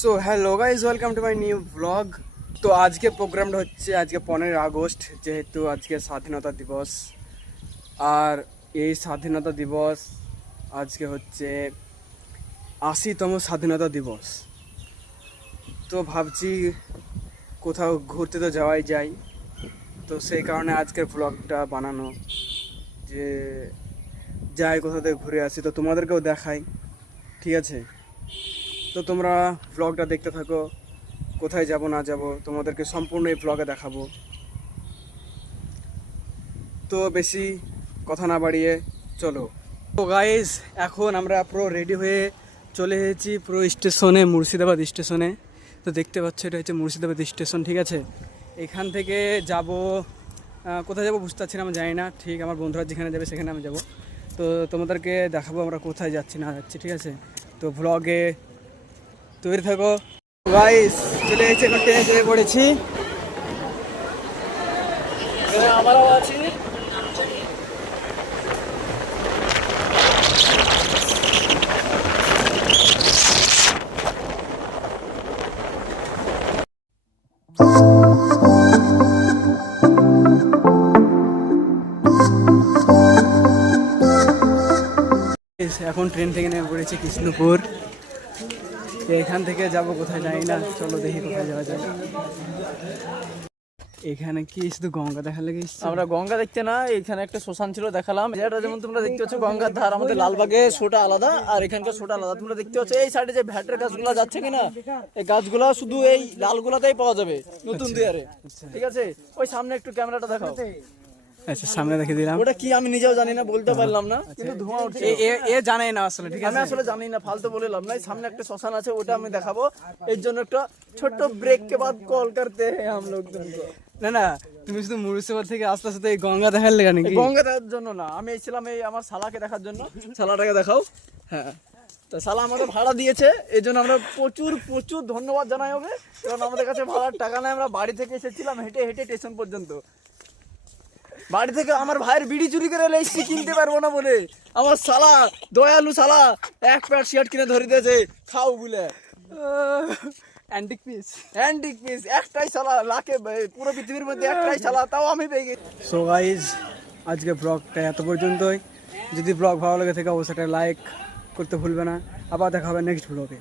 So hello guys, welcome to my new blog. তো আজকে প্রোগ্রামটা হচ্ছে আজকে 15 আগস্ট, যেহেতু আজকে স্বাধীনতা দিবস। আর এই স্বাধীনতা দিবস আজকে হচ্ছে 80তম স্বাধীনতা দিবস। তো ভাবছি কোথাও ঘুরতে তো যাওয়াই যায়, তো সেই কারণে আজকের ব্লগটা বানানো যে যাই কোথা থেকে ঘুরে আসি, তো তোমাদেরকেও দেখাই, ঠিক আছে? তো তোমরা ব্লগটা দেখতে থাকো, কোথায় যাব না যাব তোমাদেরকে সম্পূর্ণ এই ব্লগে দেখাবো। তো বেশি কথা না বাড়িয়ে চলো। তো গাইজ, এখন আমরা পুরো রেডি হয়ে চলে এসেছি পুরো স্টেশনে, মুর্শিদাবাদ স্টেশনে। তো দেখতে পাচ্ছ এটা হচ্ছে মুর্শিদাবাদ স্টেশন, ঠিক আছে? এখান থেকে যাব কোথায় যাব বুঝতে পারছি না, আমি জানি না ঠিক। আমার বন্ধুরা যেখানে যাবে সেখানে আমি যাব। তো তোমাদেরকে দেখাবো আমরা কোথায় যাচ্ছি না যাচ্ছি, ঠিক আছে? তো ব্লগে তৈরি থাকো। গাইস, চলে এসেছি, এখন ট্রেনে চেপে পড়েছি। আমরাও আছি। এখন ট্রেন থেকে নেমে পড়েছি কৃষ্ণপুর। এখান থেকে যাব কোথায় জানি না, চলো দেখি কোথায় যাওয়া যায়। এখানে কি শুধু গঙ্গা দেখার লেগে আমরা গঙ্গা দেখতে না, এখানে একটা শ্মশান ছিল, দেখালাম। এটা যেমন তোমরা দেখতে পাচ্ছ গঙ্গার ধার, আমাদের লালবাগে শোটা আলাদা আর এখানকার শোটা আলাদা। তোমরা দেখতে পাচ্ছ এই সাইডে যে ভ্যাটের গাছগুলো যাচ্ছে কিনা, এই গাছগুলা শুধু এই লালগুলাতেই পাওয়া যাবে নতুন দুয়ারে, ঠিক আছে? ওই সামনে একটু ক্যামেরাটা দেখাও। আচ্ছা, সামনে দেখে দিলাম। ওটা কি আমি নিজেও জানি না, বলতে পারলাম না, কিন্তু ধোঁয়া উঠছে। এ জানাই না আসলে, ঠিক আছে? আমি আসলে জানি না, ফালতু বলে লাভ নাই। সামনে একটা শ্মশান আছে, ওটা আমি দেখাবো। এর জন্য একটা ছোট্ট ব্রেক কে বাদ কল করতে हैं हम लोग तुमको। না না, তুমি শুধু মুর্শিদাবাদ থেকে আস্তে আস্তে এই গঙ্গা দেখার লেগে নাকি? গঙ্গা দেখার জন্য না, আমি এসেছিলাম এই আমার শালাকে দেখার জন্য। শালাটাকে দেখাও। হ্যাঁ, তো শালা আমাদের ভাড়া দিয়েছে, এই জন্য আমরা প্রচুর প্রচুর ধন্যবাদ জানাই হবে, কারণ আমাদের কাছে ভাড়ার টাকা নেই। আমরা বাড়ি থেকে এসেছিলাম হেঁটে হেঁটে স্টেশন পর্যন্ত। বাড়ি থেকে আমার ভাইয়ের বিড়ি চুরি করে এসেছি, কিনতে পারবো না বলে। আমার শালা দয়ালু শালা এক প্যাট শার্ট কিনে ধরে দিয়েছে খাও বলে। অ্যান্টিক পিস, অ্যান্টিক পিস একটাই শালা, লাখে পুরো পৃথিবীর মধ্যে একটাই শালা, তাও আমি পেয়ে গেছি। সো গাইজ, আজকে ব্লগটা এত পর্যন্তই। যদি ব্লগ ভালো লাগে থাকে অবশ্যই লাইক করতে ভুলবে না। আবার দেখা হবে নেক্সট ব্লগে।